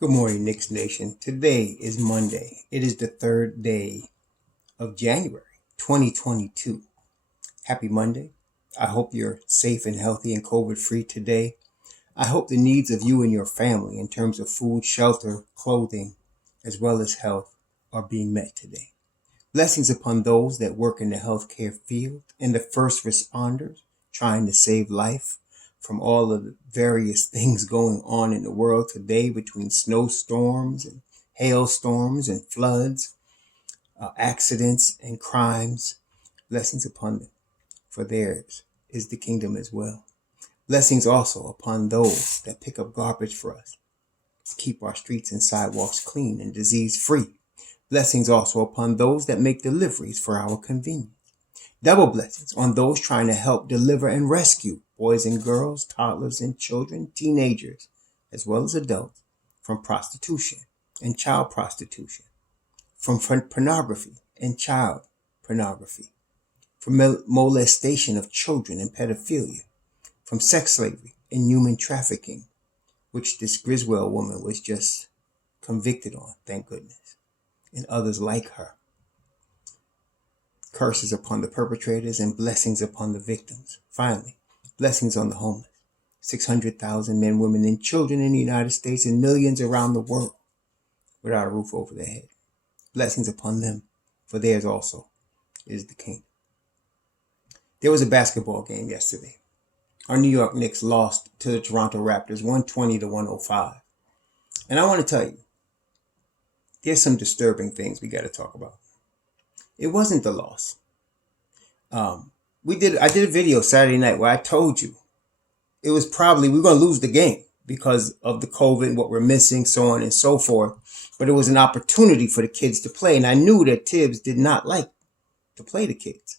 Good morning, Knicks Nation. Today is Monday. It is the third day of January 2022. Happy Monday. I hope you're safe and healthy and COVID free today. I hope the needs of you and your family in terms of food, shelter, clothing, as well as health are being met today. Blessings upon those that work in the healthcare field and the first responders trying to save life from all of the various things going on in the world today between snowstorms and hailstorms and floods, accidents and crimes. Blessings upon them, for theirs is the kingdom as well. Blessings also upon those that pick up garbage for us, keep our streets and sidewalks clean and disease free. Blessings also upon those that make deliveries for our convenience. Double blessings on those trying to help deliver and rescue boys and girls, toddlers and children, teenagers, as well as adults from prostitution and child prostitution, from pornography and child pornography, from molestation of children and pedophilia, from sex slavery and human trafficking, which this Griswold woman was just convicted on, thank goodness, and others like her. Curses upon the perpetrators and blessings upon the victims. Finally, blessings on the homeless. 600,000 men, women, and children in the United States and millions around the world without a roof over their head. Blessings upon them, for theirs also is the kingdom. There was a basketball game yesterday. Our New York Knicks lost to the Toronto Raptors 120-105. And I want to tell you, there's some disturbing things we got to talk about. It wasn't the loss. I did a video Saturday night where I told you it was probably we're going to lose the game because of the COVID and what we're missing, so on and so forth. But it was an opportunity for the kids to play. And I knew that Tibbs did not like to play the kids.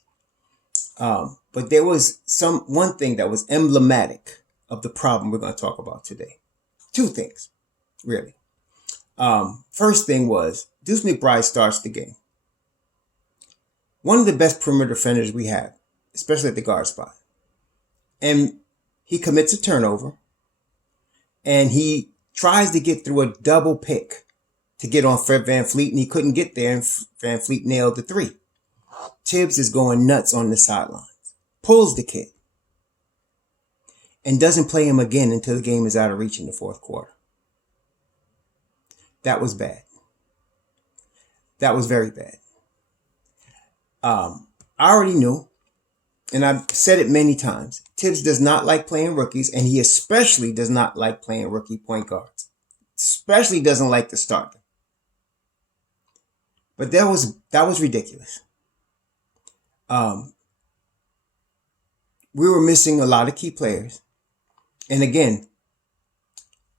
But there was one thing that was emblematic of the problem we're going to talk about today. Two things, really. First thing was Deuce McBride starts the game. One of the best perimeter defenders we have, especially at the guard spot. And he commits a turnover and he tries to get through a double pick to get on Fred VanVleet, and he couldn't get there, and VanVleet nailed the three. Tibbs is going nuts on the sidelines, pulls the kid, and doesn't play him again until the game is out of reach in the fourth quarter. That was bad. That was very bad. I already knew, and I've said it many times, Tibbs does not like playing rookies, and he especially does not like playing rookie point guards. Especially doesn't like to start them. But that was ridiculous. We were missing a lot of key players. And again,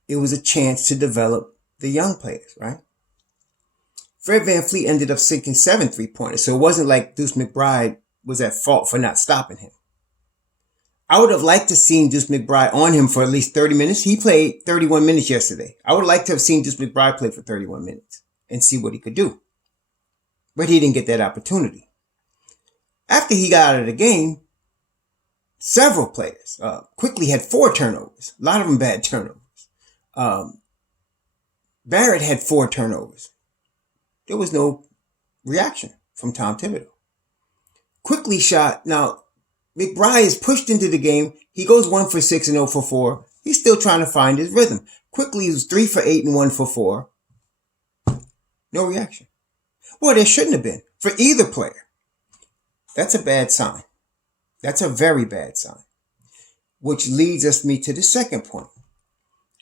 it was a chance to develop the young players, right? Fred VanVleet ended up sinking 7 3-pointers, so it wasn't like Deuce McBride was at fault for not stopping him. I would have liked to have seen Deuce McBride on him for at least 30 minutes. He played 31 minutes yesterday. I would like to have seen Deuce McBride play for 31 minutes and see what he could do. But he didn't get that opportunity. After he got out of the game, several players quickly had 4 turnovers. A lot of them bad turnovers. Barrett had 4 turnovers. There was no reaction from Tom Thibodeau. Quickly shot. Now, McBride is pushed into the game. He goes 1 for 6 and 0 for 4. He's still trying to find his rhythm. Quickly, he was 3 for 8 and 1 for 4. No reaction. Well, there shouldn't have been for either player. That's a bad sign. That's a very bad sign. Which leads me to the second point.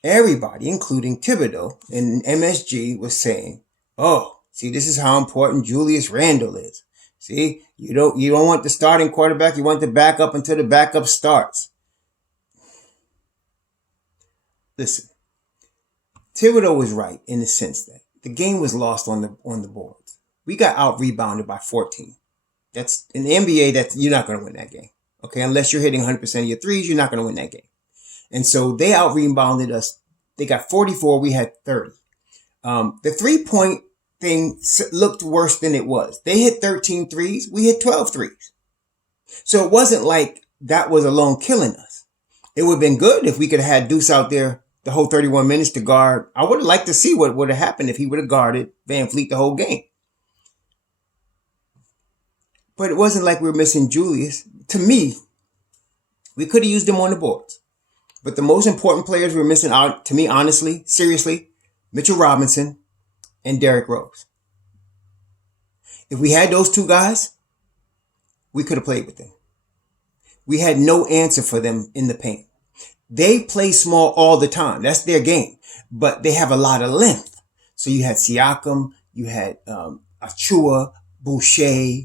Everybody, including Thibodeau and MSG, was saying, "Oh, see, this is how important Julius Randle is. See, you don't want the starting quarterback. You want the backup until the backup starts." Listen, Thibodeau was right in the sense that the game was lost on the boards. We got out rebounded by 14. That's in the NBA. You're not going to win that game. Okay, unless you're hitting 100% of your threes, you're not going to win that game. And so they out rebounded us. They got 44. We had 30. The 3-point thing looked worse than it was. They hit 13 threes. We hit 12 threes. So it wasn't like that was alone killing us. It would have been good if we could have had Deuce out there the whole 31 minutes to guard. I would have liked to see what would have happened if he would have guarded Van Fleet the whole game. But it wasn't like we were missing Julius. To me, we could have used him on the boards. But the most important players we were missing out, to me, honestly, seriously, Mitchell Robinson and Derrick Rose. If we had those two guys, we could have played with them. We had no answer for them in the paint. They play small all the time. That's their game. But they have a lot of length. So you had Siakam, you had Achua, Boucher,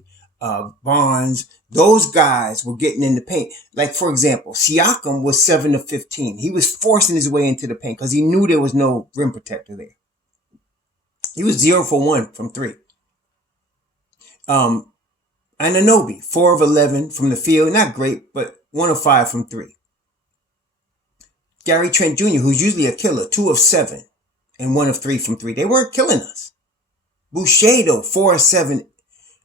Barnes. Those guys were getting in the paint. Like, for example, Siakam was 7 of 15. He was forcing his way into the paint because he knew there was no rim protector there. He was 0 for 1 from 3. Anunoby, 4 of 11 from the field. Not great, but 1 of 5 from 3. Gary Trent Jr., who's usually a killer, 2 of 7 and 1 of 3 from 3. They weren't killing us. Boucher, though, 4 of 7.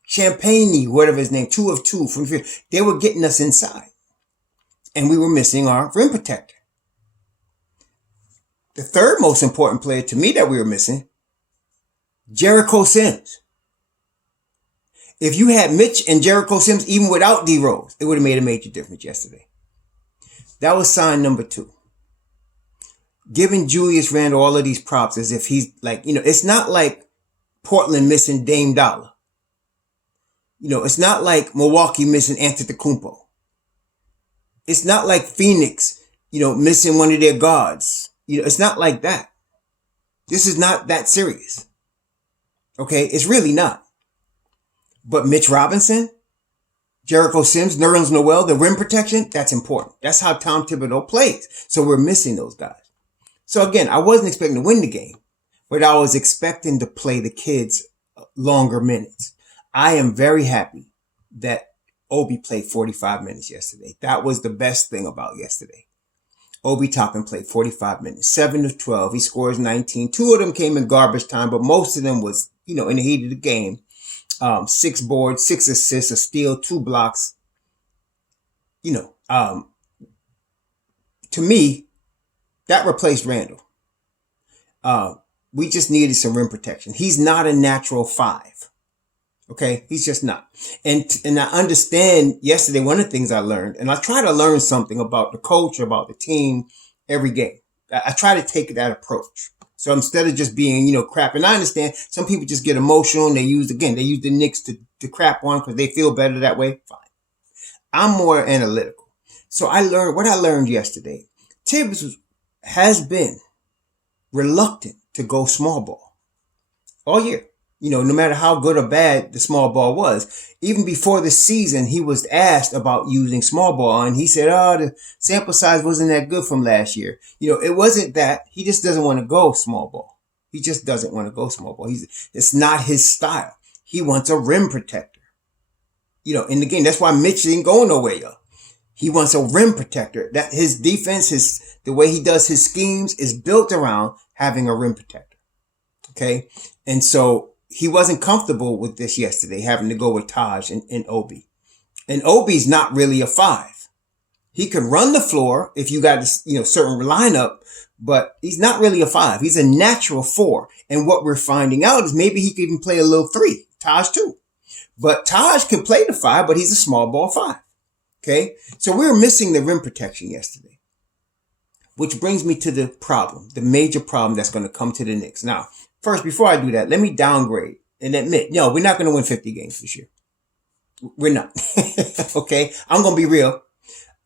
Champagne, whatever his name, 2 of 2 from 3. They were getting us inside. And we were missing our rim protector. The third most important player to me that we were missing, Jericho Sims. If you had Mitch and Jericho Sims, even without D Rose, it would have made a major difference yesterday. That was sign number 2. Giving Julius Randle all of these props as if he's like, it's not like Portland missing Dame Dollar. It's not like Milwaukee missing Antetokounmpo. It's not like Phoenix, missing one of their guards. It's not like that. This is not that serious. Okay? It's really not. But Mitch Robinson, Jericho Sims, Nerlens Noel, the rim protection, that's important. That's how Tom Thibodeau plays. So we're missing those guys. So again, I wasn't expecting to win the game, but I was expecting to play the kids longer minutes. I am very happy that Obi played 45 minutes yesterday. That was the best thing about yesterday. Obi Toppin played 45 minutes, 7 of 12. He scores 19. 2 of them came in garbage time, but most of them was, in the heat of the game. 6 boards, 6 assists, a steal, 2 blocks. To me, that replaced Randall. We just needed some rim protection. He's not a natural 5. Okay, he's just not. And I understand yesterday, one of the things I learned, and I try to learn something about the coach, about the team every game. I try to take that approach. So instead of just being, crap, and I understand some people just get emotional and they use the Knicks to crap on because they feel better that way. Fine. I'm more analytical. So what I learned yesterday. Tibbs has been reluctant to go small ball all year. No matter how good or bad the small ball was. Even before the season, he was asked about using small ball, and he said, the sample size wasn't that good from last year. It wasn't that. He just doesn't want to go small ball. He just doesn't want to go small ball. It's not his style. He wants a rim protector. In the game. That's why Mitch didn't go nowhere, yo. He wants a rim protector. That his defense, the way he does his schemes is built around having a rim protector. Okay? And so he wasn't comfortable with this yesterday, having to go with Taj and Obi. And Obi's not really a 5. He can run the floor if you got this, certain lineup, but he's not really a 5. He's a natural 4. And what we're finding out is maybe he could even play a little 3. Taj too. But Taj can play the 5, but he's a small ball 5. Okay? So we were missing the rim protection yesterday. Which brings me to the problem, the major problem that's going to come to the Knicks. Now, first, before I do that, let me downgrade and admit, no, we're not going to win 50 games this year. We're not. Okay? I'm going to be real.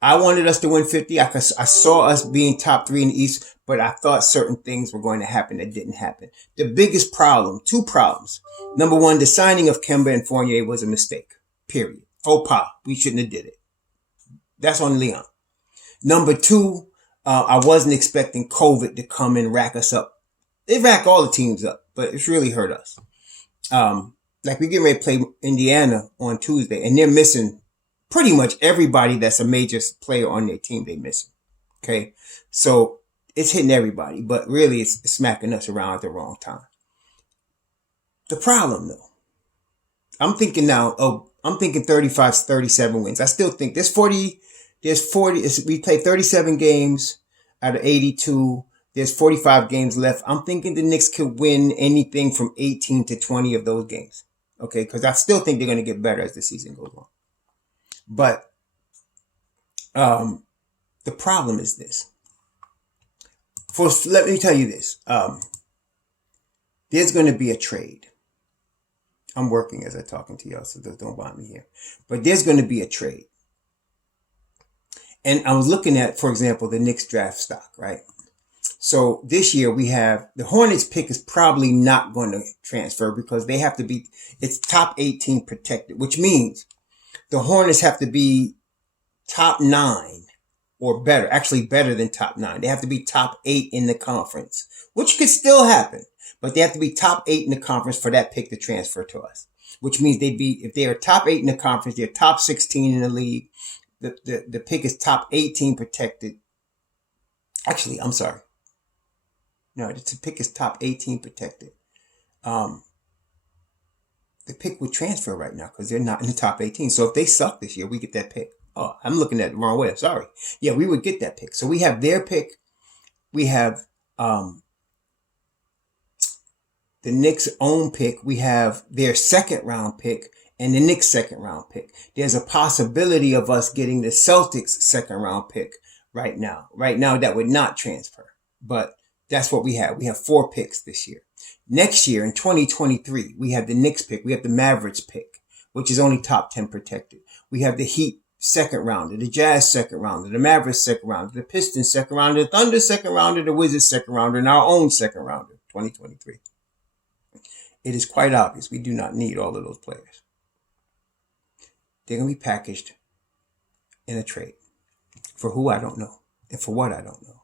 I wanted us to win 50. I saw us being top 3 in the East, but I thought certain things were going to happen that didn't happen. The biggest problem, 2 problems. Number 1, the signing of Kemba and Fournier was a mistake. Period. Faux pas. We shouldn't have did it. That's on Leon. Number 2, I wasn't expecting COVID to come and rack us up. It racked all the teams up, but it's really hurt us. Like we're getting ready to play Indiana on Tuesday, and they're missing pretty much everybody that's a major player on their team. They missing. Okay, so it's hitting everybody, but really it's smacking us around at the wrong time. The problem, though, I'm thinking 35, 37 wins. I still think there's 40. We played 37 games out of 82. There's 45 games left. I'm thinking the Knicks could win anything from 18 to 20 of those games. Okay, because I still think they're going to get better as the season goes on. But the problem is this. First, let me tell you this. There's going to be a trade. I'm working as I'm talking to y'all, so don't mind me here. But there's going to be a trade. And I was looking at, for example, the Knicks draft stock, right? So this year we have the Hornets pick is probably not going to transfer because they have to be, it's top 18 protected, which means the Hornets have to be top 9 or better, actually better than top 9. They have to be top 8 in the conference, which could still happen, but they have to be top 8 in the conference for that pick to transfer to us, which means they'd be, if they are top 8 in the conference, they're top 16 in the league. The pick is top 18 protected. Actually, I'm sorry. No, the pick is top 18 protected. The pick would transfer right now because they're not in the top 18. So if they suck this year, we get that pick. Oh, I'm looking at it the wrong way. I'm sorry. Yeah, we would get that pick. So we have their pick. We have the Knicks' own pick. We have their second round pick and the Knicks' second round pick. There's a possibility of us getting the Celtics' second round pick right now. Right now, that would not transfer. But that's what we have. We have 4 picks this year. Next year, in 2023, we have the Knicks pick. We have the Mavericks pick, which is only top 10 protected. We have the Heat second rounder, the Jazz second rounder, the Mavericks second rounder, the Pistons second rounder, the Thunder second rounder, the Wizards second rounder, and our own second rounder, 2023. It is quite obvious we do not need all of those players. They're going to be packaged in a trade. For who, I don't know. And for what, I don't know.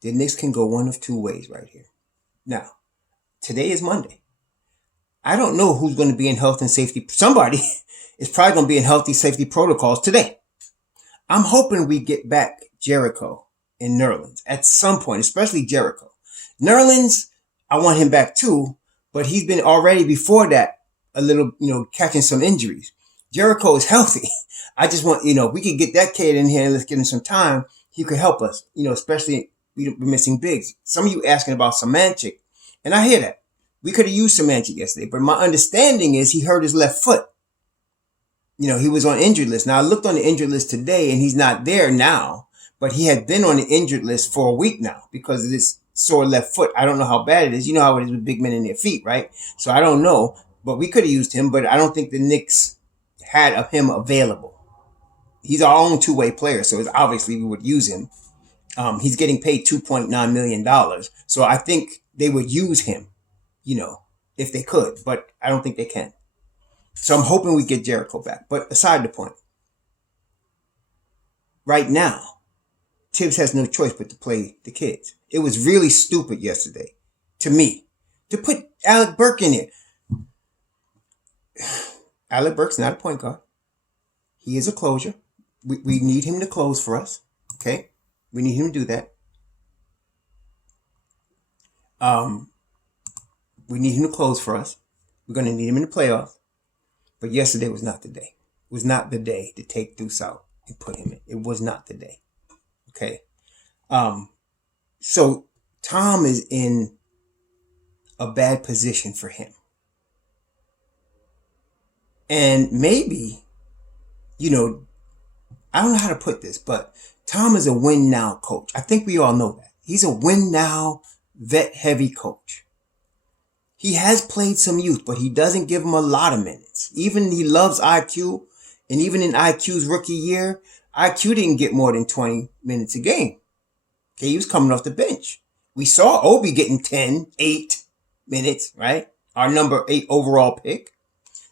The Knicks can go one of 2 ways right here. Now, today is Monday. I don't know who's going to be in health and safety. Somebody is probably going to be in healthy safety protocols today. I'm hoping we get back Jericho and Nerlens at some point, especially Jericho. Nerlens, I want him back too, but he's been already before that a little, catching some injuries. Jericho is healthy. I just want, we could get that kid in here and let's give him some time. He could help us, especially we're missing bigs. Some of you asking about Semantic, and I hear that. We could have used Semantic yesterday, but my understanding is he hurt his left foot. He was on injured list. Now I looked on the injured list today and he's not there now, but he had been on the injured list for a week now because of this sore left foot. I don't know how bad it is. You know how it is with big men in their feet, right? So I don't know, but we could have used him, but I don't think the Knicks had him available. He's our own 2-way player, so it's obviously we would use him. He's getting paid $2.9 million. So I think they would use him, if they could, but I don't think they can. So I'm hoping we get Jericho back. But aside the point, right now, Tibbs has no choice but to play the kids. It was really stupid yesterday, to me, to put Alec Burke in there. Alec Burke's not a point guard. He is a closer. We need him to close for us. Okay? We need him to do that. We need him to close for us. We're going to need him in the playoffs. But yesterday was not the day. It was not the day to take Deuce out and put him in. It was not the day. Okay? So Tom is in a bad position for him. And maybe, I don't know how to put this, but Tom is a win now coach. I think we all know that. He's a win now, vet heavy coach. He has played some youth, but he doesn't give them a lot of minutes. Even he loves IQ, and even in IQ's rookie year, IQ didn't get more than 20 minutes a game. Okay, he was coming off the bench. We saw Obi getting 8 minutes, right? Our number 8 overall pick.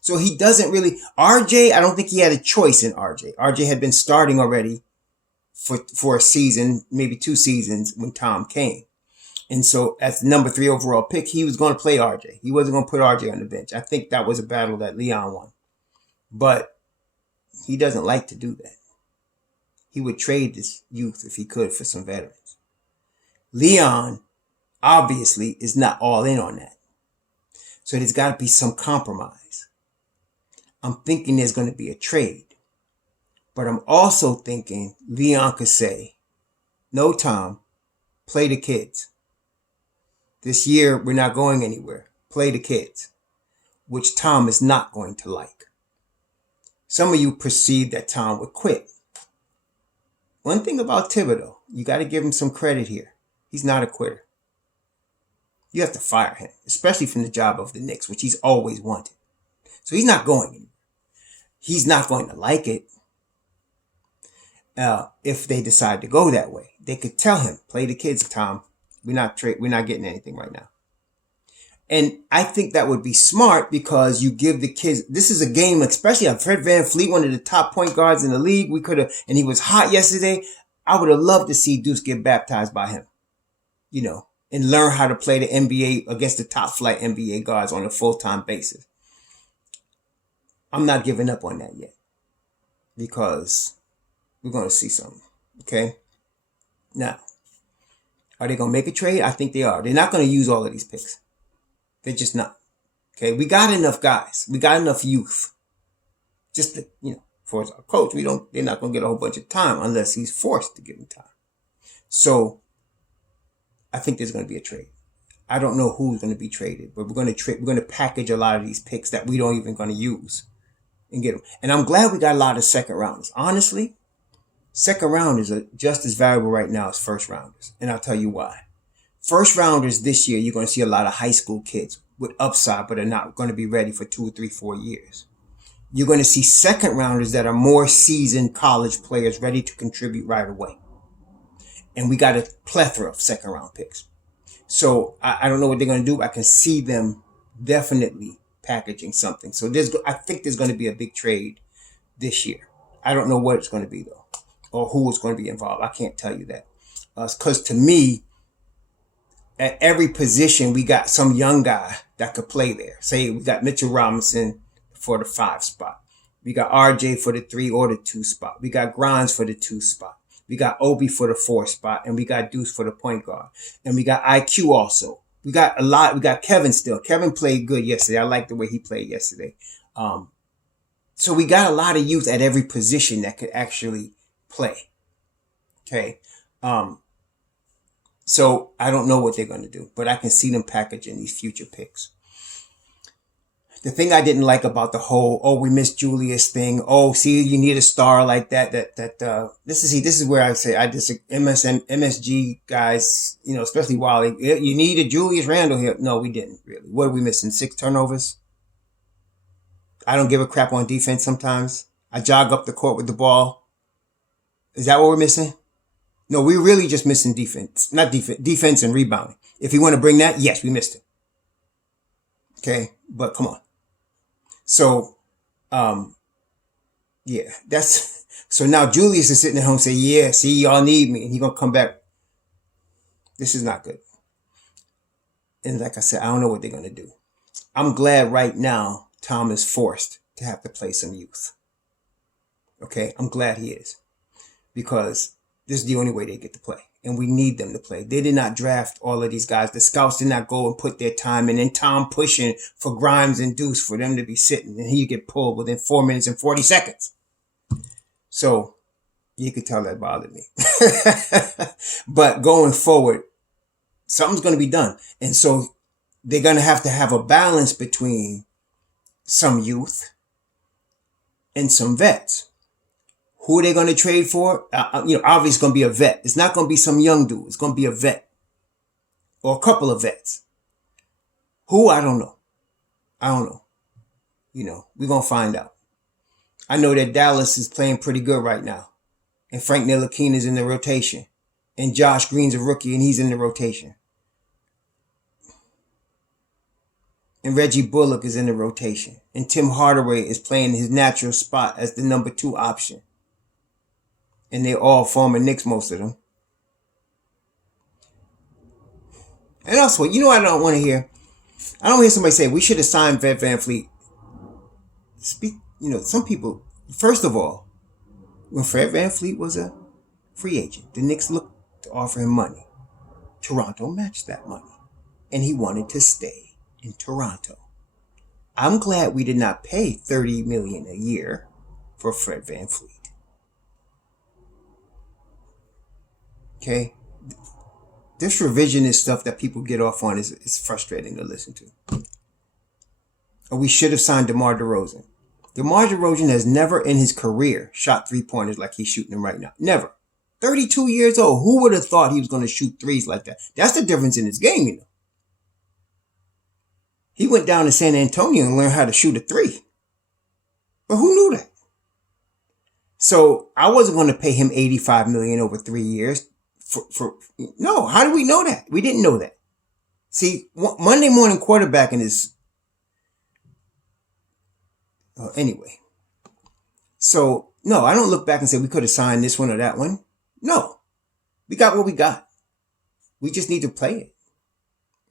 So he doesn't really, RJ, I don't think he had a choice in RJ. RJ had been starting already for a season, maybe 2 seasons when Tom came. And so as the number 3 overall pick, he was going to play RJ. He wasn't going to put RJ on the bench. I think that was a battle that Leon won. But he doesn't like to do that. He would trade this youth if he could for some veterans. Leon obviously is not all in on that. So there's got to be some compromise. I'm thinking there's going to be a trade. But I'm also thinking Leon could say, no, Tom, Play the kids. This year, we're not going anywhere. Play the kids, which Tom is not going to like. Some of you perceive that Tom would quit. One thing about Thibodeau, you got to give him some credit here. He's not a quitter. You have to fire him, especially from the job of the Knicks, which he's always wanted. So he's not going anywhere. He's not going to like it. If they decide to go that way, they could tell him, play the kids, Tom. We're not getting anything right now. And I think that would be smart because you give the kids, this is a game, especially on Fred VanVleet, one of the top point guards in the league. And he was hot yesterday. I would have loved to see Deuce get baptized by him, and learn how to play the NBA against the top flight NBA guards on a full-time basis. I'm not giving up on that yet because we're going to see something. Okay. Now, are they going to make a trade? I think they are. They're not going to use all of these picks. They're just not. Okay. We got enough guys. We got enough youth. Just to, for our coach, they're not going to get a whole bunch of time unless he's forced to give them time. So I think there's going to be a trade. I don't know who's going to be traded, but we're going to package a lot of these picks that we don't even going to use and get them. And I'm glad we got a lot of second rounders. Honestly, second rounders are just as valuable right now as first rounders. And I'll tell you why. First rounders this year, you're going to see a lot of high school kids with upside, but are not going to be ready for 2 or 3, 4 years. You're going to see second rounders that are more seasoned college players ready to contribute right away. And we got a plethora of second round picks. So I don't know what they're going to do. I can see them definitely packaging something. So I think there's going to be a big trade this year. I don't know what it's going to be though, or who is going to be involved. I can't tell you that. Because to me, at every position, we got some young guy that could play there. Say we got Mitchell Robinson for the 5 spot. We got RJ for the 3 or the 2 spot. We got Grimes for the 2 spot. We got Obi for the 4 spot, and we got Deuce for the point guard. And we got IQ also. We got a lot. We got Kevin still. Kevin played good yesterday. I like the way he played yesterday. So we got a lot of youth at every position that could actually play. Okay. So I don't know what they're going to do, but I can see them packaging these future picks. The thing I didn't like about the whole, we missed Julius thing. See, you need a star like that. This is where I say I disagree. MSG guys, especially Wally, you needed Julius Randle here. No, we didn't really. What are we missing? 6 turnovers? I don't give a crap on defense sometimes. I jog up the court with the ball. Is that what we're missing? No, we're really just missing defense. Not defense and rebounding. If you want to bring that, yes, we missed it. Okay, but come on. So, so now Julius is sitting at home saying, yeah, see, y'all need me. And he's going to come back. This is not good. And like I said, I don't know what they're going to do. I'm glad right now Tom is forced to have to play some youth. Okay, I'm glad he is. Because this is the only way they get to play. And we need them to play. They did not draft all of these guys. The scouts did not go and put their time in. And Tom pushing for Grimes and Deuce for them to be sitting. And he get pulled within 4 minutes and 40 seconds. So you could tell that bothered me. But going forward, something's going to be done. And so they're going to have a balance between some youth and some vets. Who are they going to trade for? Obviously it's going to be a vet. It's not going to be some young dude. It's going to be a vet or a couple of vets. Who? I don't know. We're going to find out. I know that Dallas is playing pretty good right now. And Frank Ntilikina is in the rotation. And Josh Green's a rookie and he's in the rotation. And Reggie Bullock is in the rotation. And Tim Hardaway is playing his natural spot as the number 2 option. And they're all former Knicks, most of them. And also, I don't want to hear? I don't hear somebody say, we should have signed Fred VanVleet. Some people, first of all, when Fred VanVleet was a free agent, the Knicks looked to offer him money. Toronto matched that money. And he wanted to stay in Toronto. I'm glad we did not pay $30 million a year for Fred VanVleet. Okay? This revisionist stuff that people get off on is frustrating to listen to. Or we should have signed DeMar DeRozan. DeMar DeRozan has never in his career shot three-pointers like he's shooting them right now. Never. 32 years old. Who would have thought he was going to shoot threes like that? That's the difference in his game, you know. He went down to San Antonio and learned how to shoot a three. But who knew that? So I wasn't going to pay him $85 million over 3 years. No, how do we know that? We didn't know that. See, Monday morning quarterbacking is... anyway. So, no, I don't look back and say we could have signed this one or that one. No. We got what we got. We just need to play it.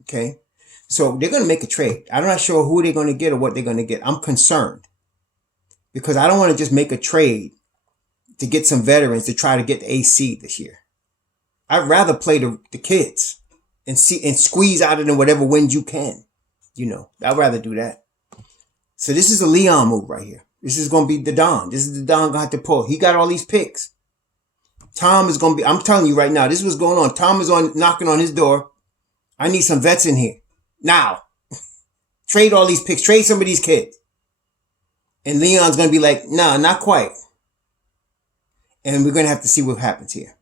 Okay? So they're going to make a trade. I'm not sure who they're going to get or what they're going to get. I'm concerned. Because I don't want to just make a trade to get some veterans to try to get the AC this year. I'd rather play the kids and squeeze out of them whatever wins you can. You know, I'd rather do that. So this is a Leon move right here. This is going to be the Don. This is the Don going to have to pull. He got all these picks. Tom is going to be, I'm telling you right now, this is what's going on. Tom is knocking on his door. I need some vets in here. Now. Trade all these picks. Trade some of these kids. And Leon's going to be like, nah, not quite. And we're going to have to see what happens here.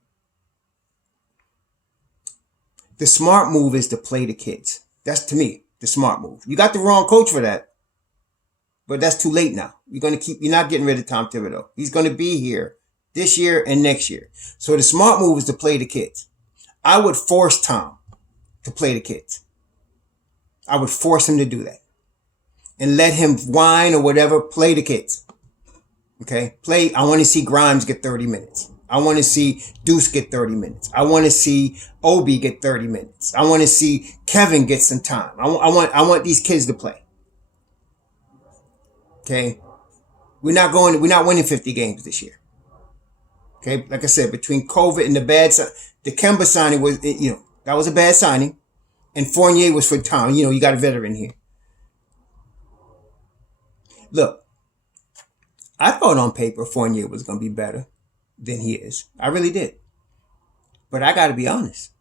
The smart move is to play the kids. That's, to me, the smart move. You got the wrong coach for that. But that's too late now. You're not getting rid of Tom Thibodeau. He's going to be here this year and next year. So the smart move is to play the kids. I would force Tom to play the kids. I would force him to do that. And let him whine or whatever, play the kids. Okay? I want to see Grimes get 30 minutes. I want to see Deuce get 30 minutes. I want to see Obi get 30 minutes. I want to see Kevin get some time. I want these kids to play. Okay? We're not winning 50 games this year. Okay? Like I said, between COVID and the Kemba signing was, that was a bad signing. And Fournier was for Tom. You got a veteran here. Look, I thought on paper Fournier was going to be better than he is. I really did. But I got to be honest.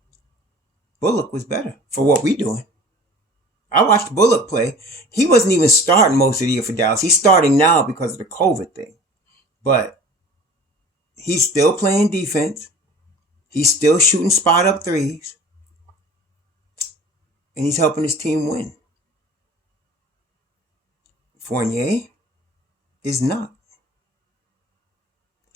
Bullock was better for what we're doing. I watched Bullock play. He wasn't even starting most of the year for Dallas. He's starting now because of the COVID thing. But he's still playing defense. He's still shooting spot-up threes. And he's helping his team win. Fournier is not.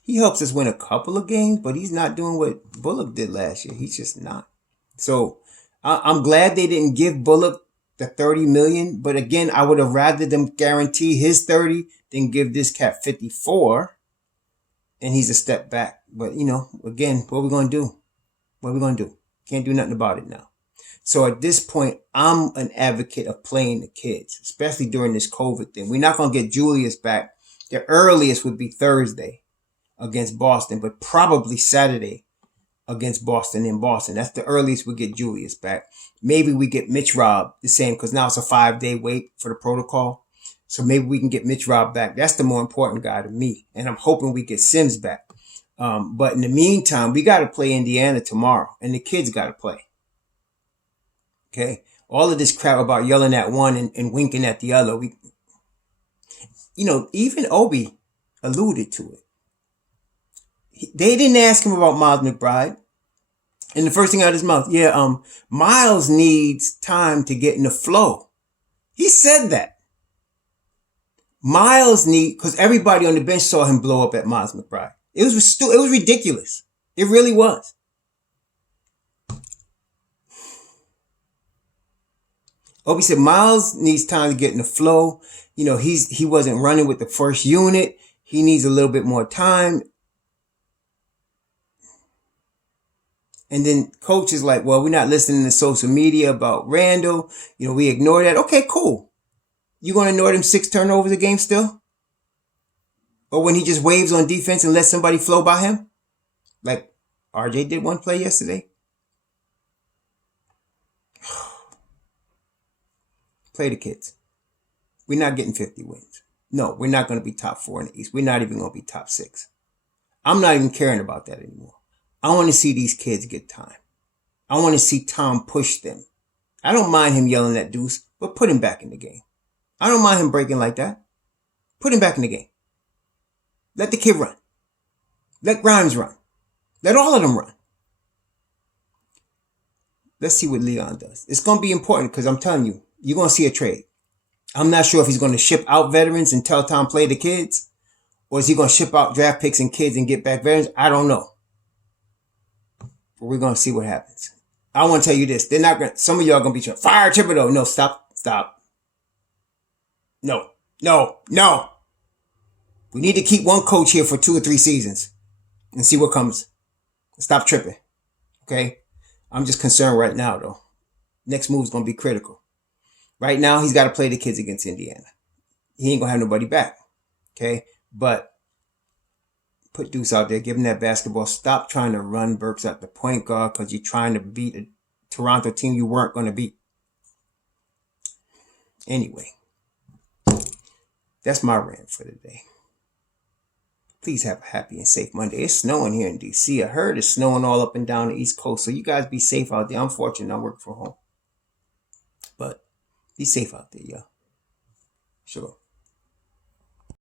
He helps us win a couple of games, but he's not doing what Bullock did last year. He's just not. So I'm glad they didn't give Bullock the $30 million. But again, I would have rather them guarantee his 30 than give this cat 54. And he's a step back. But, again, what are we going to do? What are we going to do? Can't do nothing about it now. So at this point, I'm an advocate of playing the kids, especially during this COVID thing. We're not going to get Julius back. The earliest would be Thursday against Boston, but probably Saturday against Boston in Boston. That's the earliest we get Julius back. Maybe we get Mitch Rob the same because now it's a 5-day wait for the protocol. So maybe we can get Mitch Rob back. That's the more important guy to me. And I'm hoping we get Sims back. But in the meantime, we got to play Indiana tomorrow and the kids got to play. Okay. All of this crap about yelling at one and winking at the other. Even Obi alluded to it. They didn't ask him about Miles McBride. And the first thing out of his mouth, Miles needs time to get in the flow. He said that. Because everybody on the bench saw him blow up at Miles McBride. It was ridiculous. It really was. Obi said Miles needs time to get in the flow. He wasn't running with the first unit. He needs a little bit more time. And then coach is like, well, we're not listening to social media about Randall. We ignore that. Okay, cool. You going to ignore them 6 turnovers a game still? Or when he just waves on defense and lets somebody flow by him? Like RJ did one play yesterday. Play the kids. We're not getting 50 wins. No, we're not going to be top 4 in the East. We're not even going to be top 6. I'm not even caring about that anymore. I want to see these kids get time. I want to see Tom push them. I don't mind him yelling at Deuce, but put him back in the game. I don't mind him breaking like that. Put him back in the game. Let the kid run. Let Grimes run. Let all of them run. Let's see what Leon does. It's going to be important because I'm telling you, you're going to see a trade. I'm not sure if he's going to ship out veterans and tell Tom play the kids, or is he going to ship out draft picks and kids and get back veterans? I don't know. But we're going to see what happens. I want to tell you this. They're not going to, some of y'all going to be trying, fire Thibodeau. No, stop. No. We need to keep one coach here for 2 or 3 seasons and see what comes. Stop tripping. Okay? I'm just concerned right now, though. Next move is going to be critical. Right now, he's got to play the kids against Indiana. He ain't going to have nobody back. Okay? But put Deuce out there. Give him that basketball. Stop trying to run Burks at the point guard because you're trying to beat a Toronto team you weren't going to beat. Anyway, that's my rant for today. Please have a happy and safe Monday. It's snowing here in D.C. I heard it's snowing all up and down the East Coast. So you guys be safe out there. I'm fortunate I'm working from home. But be safe out there, y'all. Sure.